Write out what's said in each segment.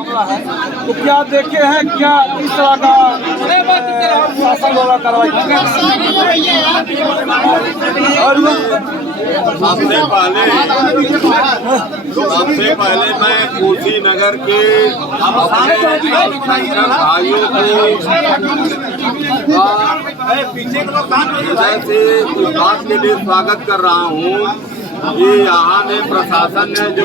मामला है, तो क्या देखे हैं क्या किस तरह का शासन द्वारा कार्रवाई सबसे पहले मैं कुशीनगर के अपने अल्पसंख्यक भाइयों को से इस बात के लिए स्वागत कर रहा हूँ कि यहाँ ने प्रशासन ने जो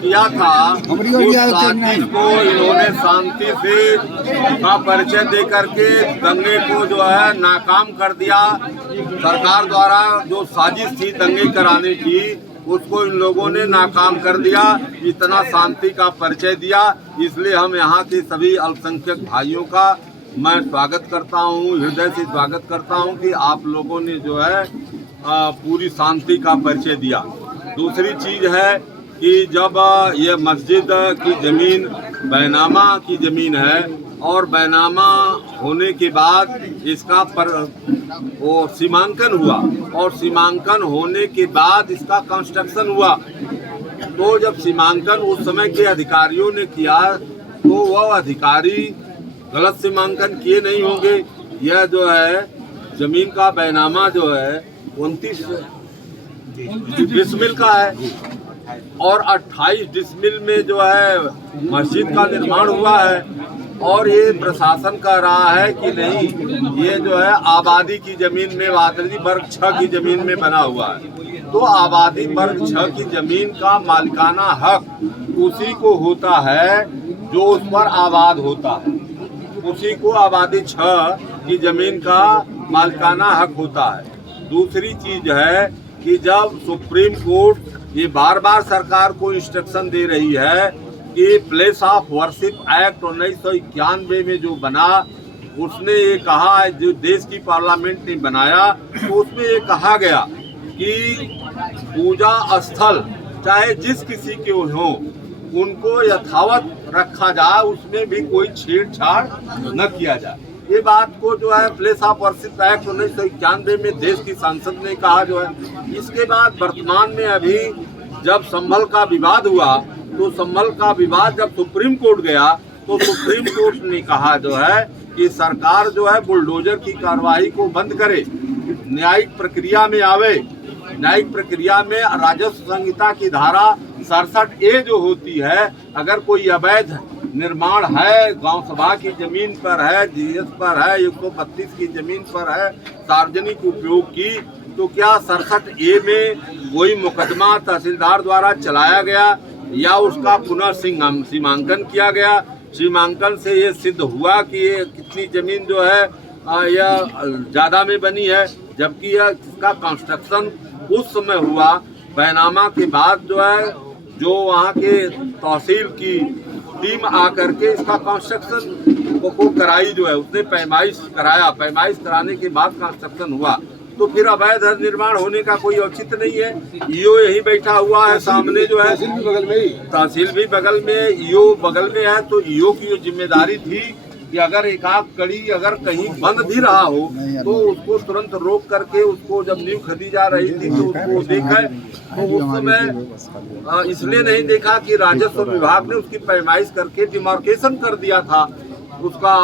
किया था उस शांति को इन्होंने शांति से का परिचय दे करके दंगे को जो है नाकाम कर दिया। सरकार द्वारा जो साजिश थी दंगे कराने की उसको इन लोगों ने नाकाम कर दिया। इतना शांति का परिचय दिया, इसलिए हम यहाँ के सभी अल्पसंख्यक भाइयों का मैं स्वागत करता हूँ, हृदय से स्वागत करता हूँ कि आप लोगों ने जो है पूरी शांति का परिचय दिया। दूसरी चीज है कि जब ये मस्जिद की ज़मीन बैनामा की ज़मीन है और बैनामा होने के बाद इसका वो सीमांकन हुआ और सीमांकन होने के बाद इसका कंस्ट्रक्शन हुआ, तो जब सीमांकन उस समय के अधिकारियों ने किया तो वह अधिकारी गलत सीमांकन किए नहीं होंगे। यह जो है ज़मीन का बैनामा जो है 29 डिसमिल का है और 28 डिसमिल में जो है मस्जिद का निर्माण हुआ है और ये प्रशासन कह रहा है कि नहीं, ये जो है आबादी की ज़मीन में आबादी वर्ग 6 की ज़मीन में बना हुआ है। तो आबादी वर्ग 6 की ज़मीन का मालिकाना हक उसी को होता है जो उस पर आबाद होता है, उसी को आबादी 6 की ज़मीन का मालिकाना हक होता है। दूसरी चीज है कि जब सुप्रीम कोर्ट ये बार बार सरकार को इंस्ट्रक्शन दे रही है कि प्लेस ऑफ वर्शिप एक्ट 1991 में जो बना उसने ये कहा है, जो देश की पार्लियामेंट ने बनाया तो उसमें ये कहा गया कि पूजा स्थल चाहे जिस किसी के हो उनको यथावत रखा जाए, उसमें भी कोई छेड़छाड़ न किया जाए। ये बात को जो है प्लेस ऑफ वर्शिप एक्ट 1991 में देश की संसद ने कहा जो है। इसके बाद वर्तमान में अभी जब संभल का विवाद हुआ तो संभल का विवाद जब सुप्रीम कोर्ट गया तो सुप्रीम कोर्ट ने कहा जो है कि सरकार जो है बुलडोजर की कार्रवाई को बंद करे, न्यायिक प्रक्रिया में आवे। न्यायिक प्रक्रिया में राजस्व संहिता की धारा 67A जो होती है, अगर कोई अवैध निर्माण है, गांव सभा की जमीन पर है, जीएस पर है, 132 की जमीन पर है, सार्वजनिक उपयोग की, तो क्या 67A में कोई मुकदमा तहसीलदार द्वारा चलाया गया या उसका पुनः सीमांकन किया गया? सीमांकन से ये सिद्ध हुआ कि ये कितनी जमीन जो है यह ज़्यादा में बनी है, जबकि यह इसका कंस्ट्रक्शन उस समय हुआ बैनामा के बाद जो है, जो वहाँ के तहसील की टीम आकर के इसका कंस्ट्रक्शन को कराई जो है, उसने पैमाइश कराया, पैमाइश कराने के बाद कंस्ट्रक्शन हुआ। तो फिर अवैध निर्माण होने का कोई औचित्य नहीं है। ईओ यही बैठा हुआ है सामने जो है, तहसील भी बगल में, ईओ बगल में है, तो ईओ की जो जिम्मेदारी थी कि अगर एक आध कड़ी अगर कहीं बंद भी रहा हो तो उसको तुरंत रोक करके, उसको जब नींव खदी जा रही थी तो उसको देखा, तो उस समय इसलिए नहीं देखा कि राजस्व विभाग ने उसकी पैमाइश करके डिमार्केशन कर दिया था उसका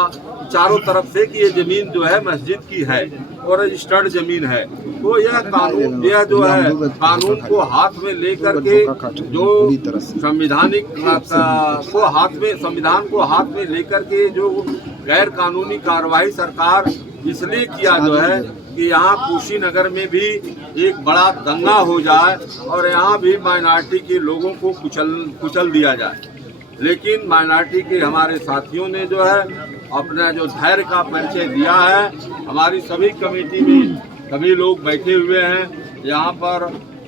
चारों तरफ से कि ये जमीन जो है मस्जिद की है और रजिस्टर्ड जमीन है। तो यह कानून, यह जो है कानून को हाथ में लेकर के, जो संविधानिक को हाथ में, संविधान को हाथ में लेकर के जो गैर कानूनी कार्रवाई सरकार इसलिए किया जो है कि यहाँ कुशीनगर में भी एक बड़ा दंगा हो जाए और यहाँ भी माइनॉरिटी के लोगों को कुचल दिया जाए। लेकिन माइनॉरिटी के हमारे साथियों ने जो है अपना जो धैर्य का परिचय दिया है। हमारी सभी कमेटी में सभी लोग बैठे हुए हैं। यहाँ पर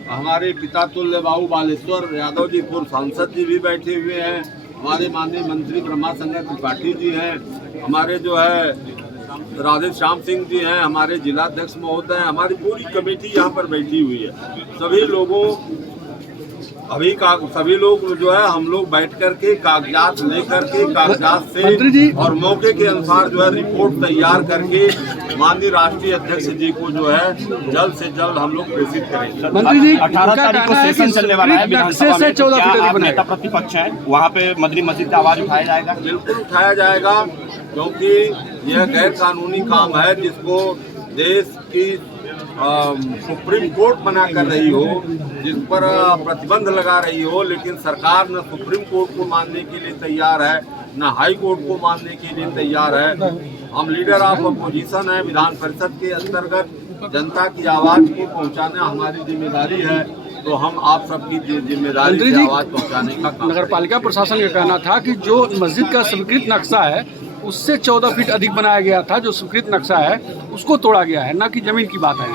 हमारे पिता तुल्य बाबू बालेश्वर यादव जी पूर्व सांसद जी भी बैठे हुए हैं, हमारे माननीय मंत्री ब्रह्मा शंकर त्रिपाठी जी हैं, हमारे जो है राधे श्याम सिंह जी हैं, हमारे जिलाध्यक्ष महोदय हैं, हमारी पूरी कमेटी यहाँ पर बैठी हुई है। सभी लोगों अभी सभी लोग जो है हम लोग बैठ करके कागजात लेकर के कागजात मंत्री जी से और मौके के अनुसार जो है रिपोर्ट तैयार करके माननीय राष्ट्रीय अध्यक्ष जी को जो है जल्द से जल्द हम लोग प्रेषित करेंगे। मंत्री जी 18 तारीख को सेशन चलने वाला है विधानसभा में, तो 14 क्या फीट आप बनाएगा? नेता प्रतिपक्ष हैं, वहाँ पे मदनी मस्जिद का आवाज उठाया जाएगा? बिल्कुल उठाया जाएगा, क्योंकि यह गैर कानूनी काम है जिसको देश की सुप्रीम कोर्ट बना कर रही हो, जिस पर प्रतिबंध लगा रही हो, लेकिन सरकार न सुप्रीम कोर्ट को मानने के लिए तैयार है न हाई कोर्ट को मानने के लिए तैयार है। हम लीडर ऑफ अपोजिशन है, विधान परिषद के अंतर्गत जनता की आवाज को पहुंचाना हमारी जिम्मेदारी है, तो हम आप सबकी जिम्मेदारी मंत्री से जी, आवाज पहुंचाने का काम नगर पालिका प्रशासन का कहना था कि जो मस्जिद का स्वीकृत नक्शा है उससे 14 फीट अधिक बनाया गया था, जो स्वीकृत नक्शा है उसको तोड़ा गया है, न कि जमीन की बात है।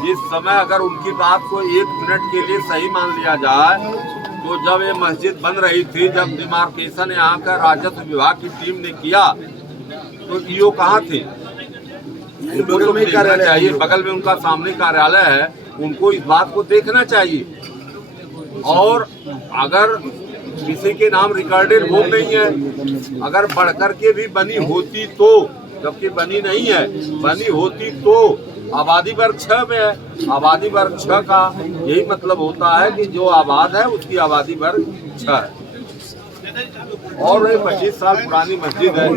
जिस समय अगर उनकी बात को 1 मिनट के लिए सही मान लिया जाए, तो जब ये मस्जिद बन रही थी, जब डिमार्केशन यहाँ का राजस्व विभाग की टीम ने किया, तो ईओ कहाँ थे? उनको तो नहीं करना चाहिए, बगल में उनका सामने कार्यालय है, उनको इस बात को देखना चाहिए। और अगर किसी के नाम रिकॉर्डेड भूमि नहीं है, अगर बढ़कर के भी बनी होती तो, जबकि बनी नहीं है, बनी होती तो आबादी वर्ग 6 में है। आबादी वर्ग 6 का यही मतलब होता है कि जो आबाद है उसकी आबादी वर्ग 6 है। और ये 25 साल पुरानी मस्जिद है।